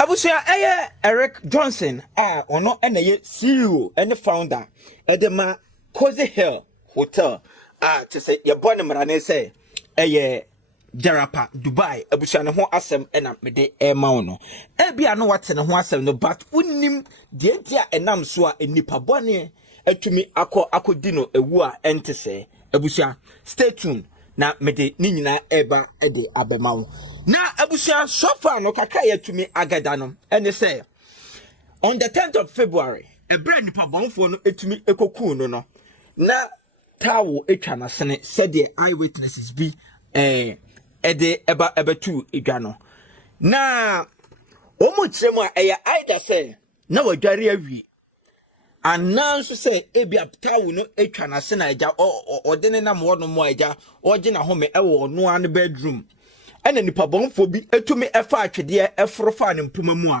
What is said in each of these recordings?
Abusia Eric Johnson ono ena ye CEO and founder edema Cozy Hill Hotel to say ye born mrane say Jarapa Dubai abusia ne ho asem ena mede ma wo no bia no wate ne ho asem no but unnim de dia enam so a enipa bone atumi akodi no ewu a ente se abusia stay tuned na mede ni nyina eba de abema wo na abusia so far no kaka yatumi agada no ene say on the 10th of February ebra nipa bonfo no etumi ekoku no na tawo etwa na sene said the eyewitnesses be ede eba tu edwa no na omo kiremu a either say na wadware awi ananso say ebia tawo no etwa na sene eja odene na mo no mo eja oje na home ewo no an bedroom ene nipa bonfo bi etumi efa atwede eforofa ne mpomamu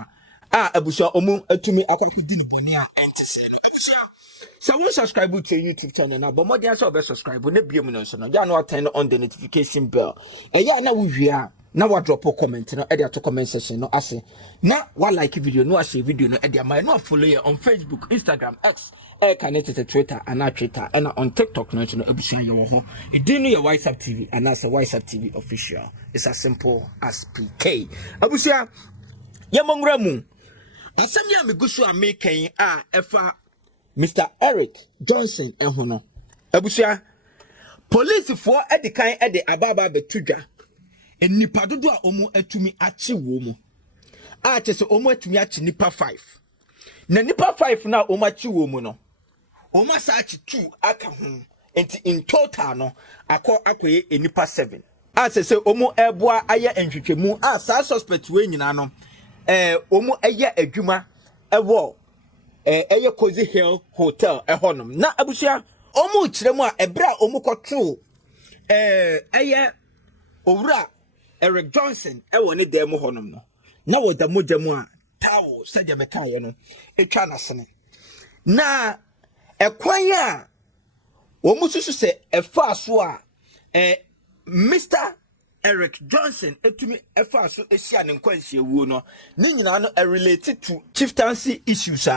a abusia omu etumi akwakidi ne boni a entese no abusia so won't subscribe to YouTube channel now, but more than so be subscribe. We be no so no. Ya no turn on the notification bell. Ya na we hia. Na what drop a comment no. Edia to comment section no ase. Na what like video no ase video no edia my no follow you on Facebook, Instagram, X, connected to Twitter and Twitter and on TikTok no no ebusia ye wo ho. E din no your WhatsApp TV and as a WhatsApp TV official. It's as simple as PK. Abusia ye mongra mu. Asem ya megusu a making efa Mr. Eric Johnson ehono abusia police for edikan ede ababa betudwa enipa dodo a omo atumi achi wo mu a chese omo atumi achi nipa 5 na nipa 5 na omo achi wo mu no omo sa achi 2 aka ho enti in total no akoye enipa 7 a chese omo eboa aye enhwehwemu a sa suspect we nyina no omo aye adwuma ewo Cozy Hill Hotel honum na abusia omu kiremu a ebra omu kwoto owura Eric Johnson woni dem honum no na wodamo demu a tawo saje mekaye no etwa na sene na ekwan a omu susu se efa so a Mr. Eric Johnson etumi efa so esia ne nkwansie wuo no ni nyina no related to chieftaincy issues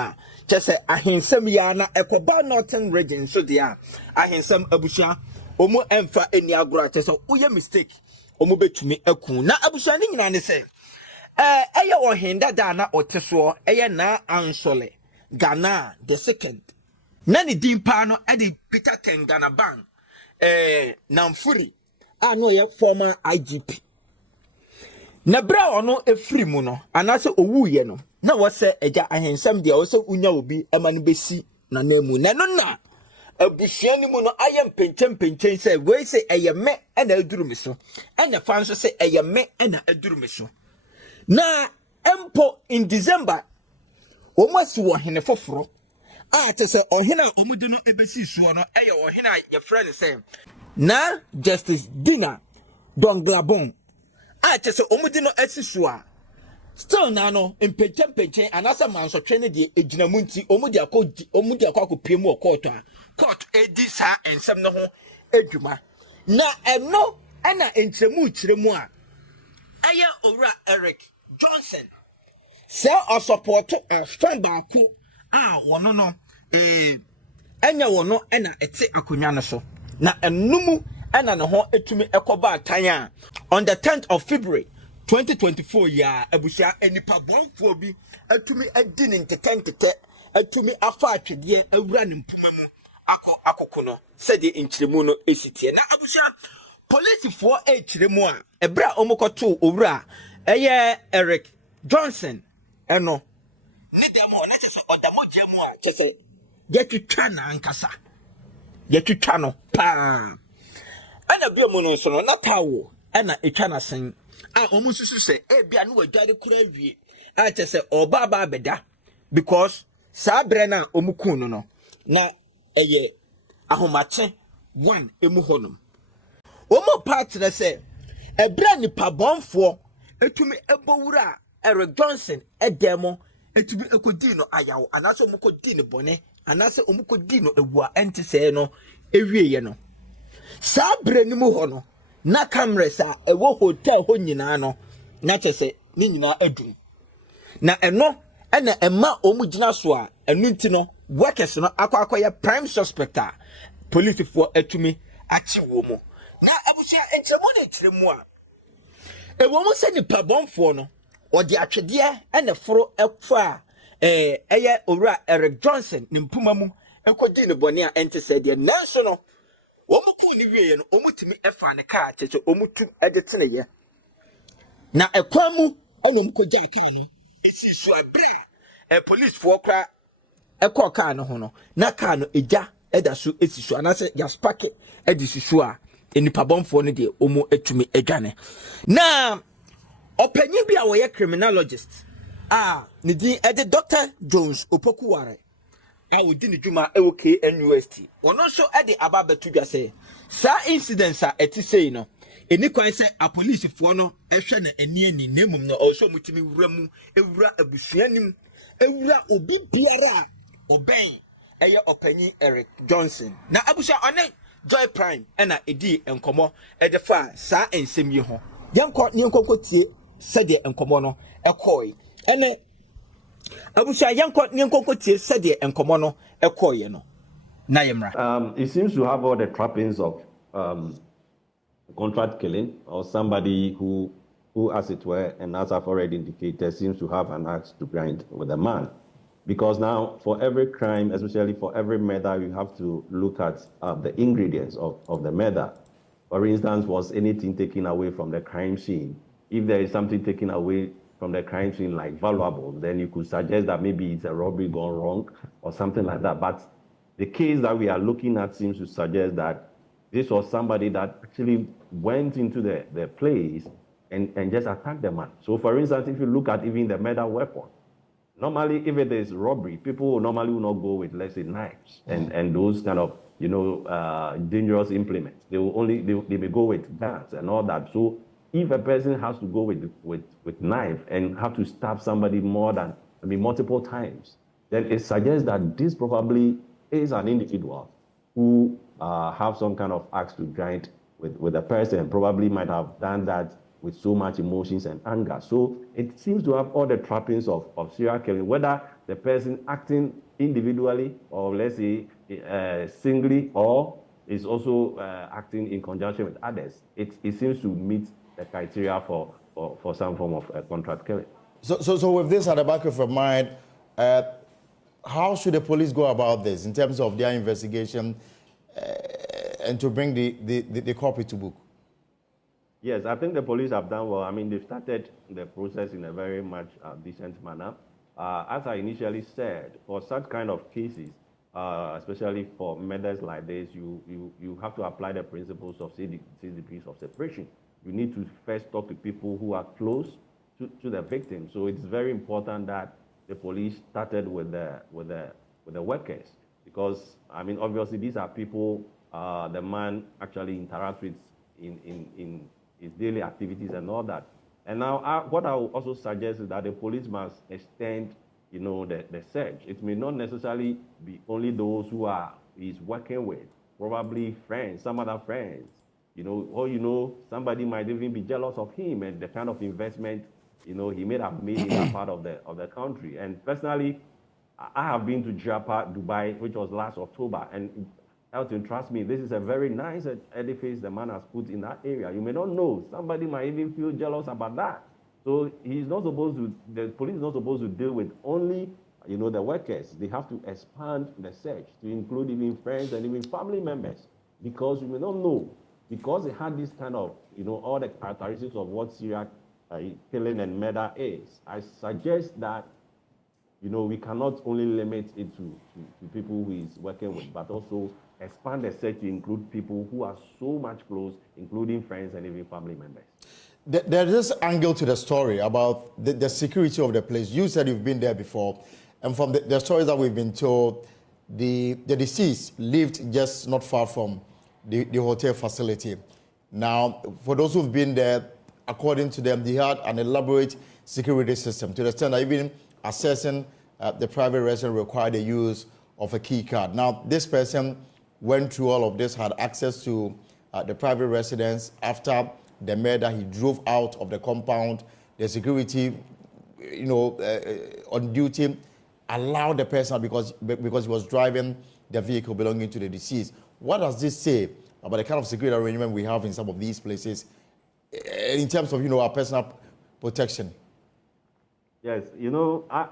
chese ahensam ya na ekoba northern region so dia ahensam abusia omo emfa eni agora chese uye mistake omo betumi eku na abusia ni nyina ne se eye ohenda da na oteso eye na ansole Ghana the second na ni dimpa no e de Peter Tengana ban Namfuri no ye former IGP na bra ono efri mu no anase owuye no na wo se eja ahensam dia wo se unya obi ema no besi na namu na no na abusia ni mu no ayem penchen se we se eyeme na aduru mi so enya fan so se eyeme na aduru mi so na empo in December wo masi wo hene foforo te se ohena omude no ebesi suo no eye wo hena ye friend se na Justice Dina Donglabon te se omude no asisu a still na no empechen anasa mansotwe ne de ejinamu nti omude akopie mu court edi sa ensem no ho adwuma na eno na entremu kiremu a aye owura Eric Johnson se o support a fan baako wono no enya wono na ete akonya no so na enumu na ne ho etumi ekoba atan on the 10th of February 2024 ya abusia enipa bonfo bi atumi adi ne ntetentete atumi afa atwede awura ne mpomamu akokono sede enchiremu no esitie na abusia police for echiremu a ebra omokoto owura Eric Johnson eno ni demo ne tese odamo jemu a tese yetwitwa na ankasa yetwitwa no pa ana bia mu no so no na tawo ana etwa na sen omu susu se bia no wadware kura wie tese oba ba beda because sabre na omukun no na ahomache 1 emu honum omo partner se ebra nipa bonfo etumi ebowura Eric Johnson edemo etumi ekodi no ayawo anaso omukodi ne bone anaso omukodi no ewu a ente se no ewieye no sabre ni mu hono na cameras a ewo hotel ho nyina no na chese ni nyina adu na eno ena emma omu gina so a enu nti no workers no akwa prime suspect a police for atumi achi wo mu na abusia entremo na etremu a ewo mu se nipa bonfo no odi atwede ena foro efa eye owura Eric Johnson ne mpuma mu ekodi ne bone a ente se de nanso no omuku ni wiye no omutimi efa ne car cheche omutu edetene ye na ekwan mu ena omukogya car no esi so abra police for kra ekọ car no ho no na car no eja eda so esi so anase ya spark edi so a enipa bomfo no de omo etumi edwane na opanyi bi a wo ye criminologist ne din ede Dr. Jones Opokuware a wo di ne dwuma e wo KNUST ono so ede ababetu dwa se sa incidents a eti sei no eni kwan se a police fo no ehwe na eni nemum no also mutimi wura mu ewura abusuanim ewura obi biara oben eye opanyi Eric Johnson na abusha one Joy Prime ena edi enkomo ede fa sa ensem yi ho yenko ne enkonko tie sede enkomo no ekoi ene abusha yenko ne enkonko tie sede enkomo no ekoi no na yemra. It seems to have all the trappings of contract killing, or somebody who as it were, and as I've already indicated, seems to have an axe to grind with a man. Because now, for every crime, especially for every murder, you have to look at the ingredients of the murder. For instance, was anything taken away from the crime scene? If there is something taken away from the crime scene like valuable, then you could suggest that maybe it's a robbery gone wrong or something like that. But the case that we are looking at seems to suggest that this was somebody that actually went into the place and just attacked the man. So for instance, if you look at even the murder weapon, normally if it is robbery, people normally will not go with, let's say, knives and those kind of, dangerous implements. They may go with guns and all that. So if a person has to go with knife and have to stab somebody multiple times, then it suggests that this probably is an individual who have some kind of axe to grind with a person, probably might have done that with so much emotions and anger. So it seems to have all the trappings of serial killing, whether the person acting individually or let's say singly, or is also acting in conjunction with others. It seems to meet the criteria for some form of contract killing. So with this at the back of your mind, how should the police go about this in terms of their investigation and to bring the culprit to book? Yes, I think the police have done well. I mean, they've started the process in a very much decent manner. As I initially said, for such kind of cases, especially for murders like this, you have to apply the principles of 6 degrees of separation. You need to first talk to people who are close to the victim. So it's very important that the police started with the workers, because I mean, obviously these are people the man actually interacts with in his daily activities and all that. And now what I will also suggest is that the police must extend, the search. It may not necessarily be only those who he's working with, probably friends, some other friends, or somebody might even be jealous of him and the kind of investment he may have made in that part of the country. And personally, I have been to Japa, Dubai, which was last October, and Elton, trust me, this is a very nice edifice the man has put in that area. You may not know. Somebody might even feel jealous about that. So the police is not supposed to deal with only, the workers. They have to expand the search to include even friends and even family members, because you may not know. Because they had this kind of, all the characteristics of what serial killing and murder is. I suggest that, we cannot only limit it to people who is working with, but also expand the search to include people who are so much close, including friends and even family members. There's this angle to the story about the security of the place. You said you've been there before, and from the stories that we've been told, the deceased lived just not far from the hotel facility. Now, for those who've been there, according to them, they had an elaborate security system to the extent that even assessing the private residence required the use of a key card. Now, this person went through all of this, had access to the private residence. After the murder, he drove out of the compound. The security on duty, allowed the person because he was driving the vehicle belonging to the deceased. What does this say about the kind of security arrangement we have in some of these places in terms of, our personal protection? Yes,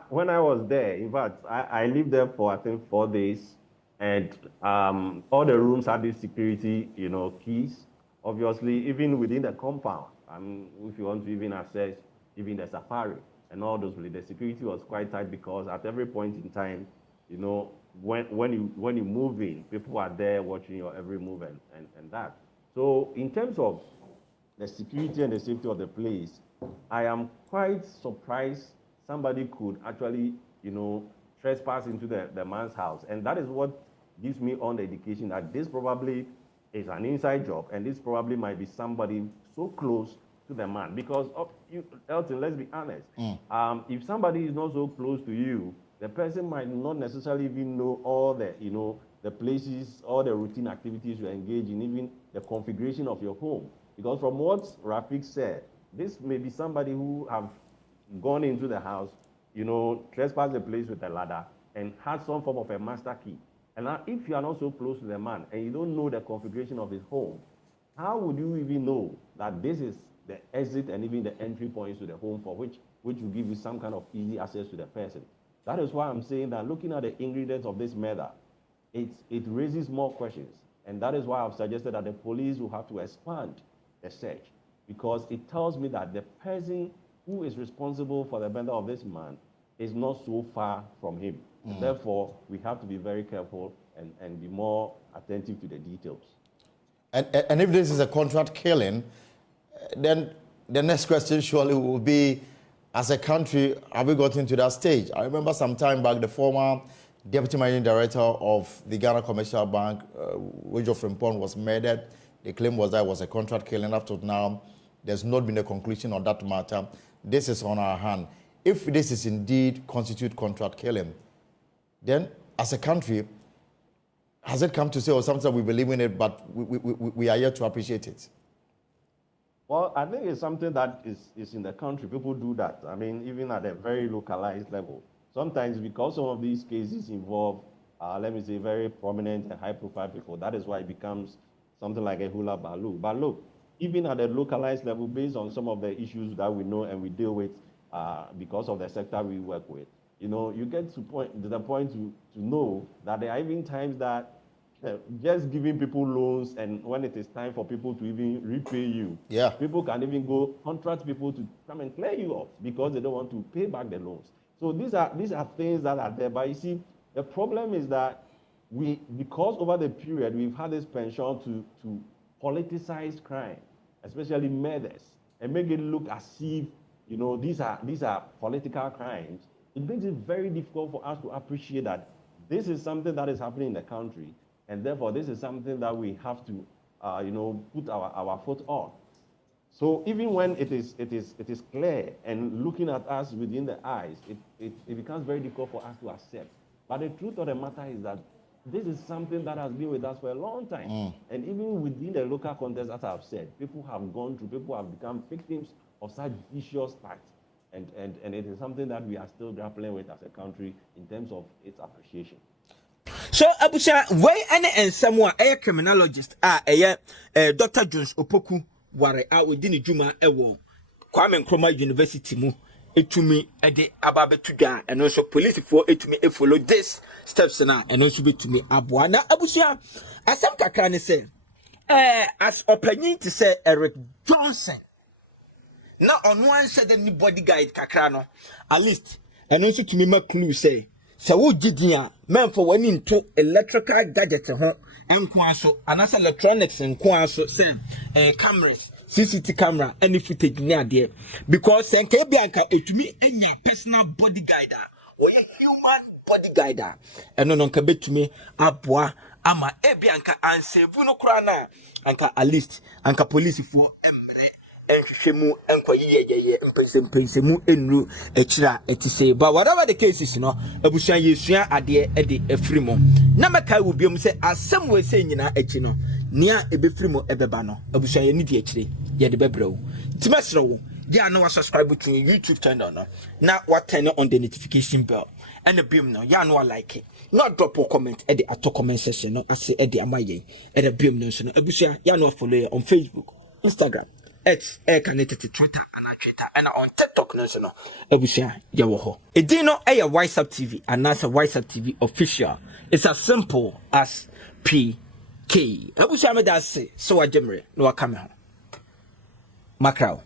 when I was there, in fact, I lived there for, I think, 4 days, and all the rooms had these security, keys. Obviously, even within the compound, if you want to even access even the safari and all those, the security was quite tight because at every point in time, when you move in, people are there watching your every move and that. So in terms of the security and the safety of the place, I am quite surprised somebody could actually, trespass into the man's house. And that is what gives me on the indication that this probably is an inside job, and this probably might be somebody so close to the man. Because, Elton, let's be honest, if somebody is not so close to you, the person might not necessarily even know all the, the places, all the routine activities you engage in, even the configuration of your home. Because from what Rafik said, this may be somebody who have gone into the house, trespassed the place with a ladder, and had some form of a master key. And now, if you are not so close to the man and you don't know the configuration of his home, how would you even know that this is the exit and even the entry points to the home for which will give you some kind of easy access to the person? That is why I'm saying that looking at the ingredients of this murder, it raises more questions. And that is why I've suggested that the police will have to expand the search, because it tells me that the person who is responsible for the murder of this man is not so far from him. Therefore, we have to be very careful and be more attentive to the details. And if this is a contract killing, then the next question surely will be, as a country, have we gotten to that stage? I remember some time back, the former Deputy Managing Director of the Ghana Commercial Bank, Wijo Frimpong, was murdered. The claim was that it was a contract killing. Up to now, there's not been a conclusion on that matter. This is on our hand. If this is indeed constitute contract killing, then as a country, has it come to say, or something that we believe in it, but we are yet to appreciate it? Well, I think it's something that is in the country. People do that. Even at a very localized level. Sometimes because some of these cases involve, let me say, very prominent and high-profile people, that is why it becomes something like a hula baloo. But look, even at a localized level, based on some of the issues that we know and we deal with because of the sector we work with, you get to the point to know that there are even times that just giving people loans, and when it is time for people to even repay you, people can even go contract people to come and clear you off because they don't want to pay back the loans. So these are things that are there. But you see, the problem is that because over the period we've had this penchant to politicize crime, especially murders, and make it look as if these are political crimes. It makes it very difficult for us to appreciate that this is something that is happening in the country, and therefore this is something that we have to put our foot on. So even when it is clear and looking at us within the eyes, it becomes very difficult for us to accept. But the truth of the matter is that this is something that has been with us for a long time. And even within the local context, as I've said, people have become victims of such vicious acts. And it is something that we are still grappling with as a country in terms of its appreciation. So, Abusha, why and someone a criminologist Dr. Jones Opoku ware within the Juma Ewo Kwame Nkrumah University mu etumi ede ababetuda and also police for etumi follow this steps na and also betumi aboa na Abusha asem kakra ne say as opinion to say Eric Johnson na on one said anybody guide kakra no at least and also to me make clue say wo gidia men for when into electrical gadget ho enko so anasa electronics enko so say cameras CCTV camera any footage ni ade because enka bianka etumi enya personal bodyguard or human bodyguard eno no nka betumi aboa ama ebianka ansevu no kra na anka at least anka police for enhwehwemu enkoyeyeye mpensemu enru ekira etise but whatever the case is no abusuan yesua ade ede efrimo na maka wo biom se asem we se nyina echi no nia ebefrimo ebeba no abusuan ye nidi ekire ye de bebrɛwo timesrewo Yeah, no, subscribe to your YouTube channel now. Now, what turn on the notification bell and the beam now. Yeah, no, I like it. Not drop a comment at the comment section. No, I say at the amaye at the beam no. So, Abusia, yeah, no, follow you on Facebook, Instagram, X, connected to Twitter and Twitter and on TikTok no. So, no, Abusia, yawo. It did not a WhatsApp TV and that's a WhatsApp TV official. It's as simple as PK. Abusia, me that say so. I jammer no, I come here. Macro.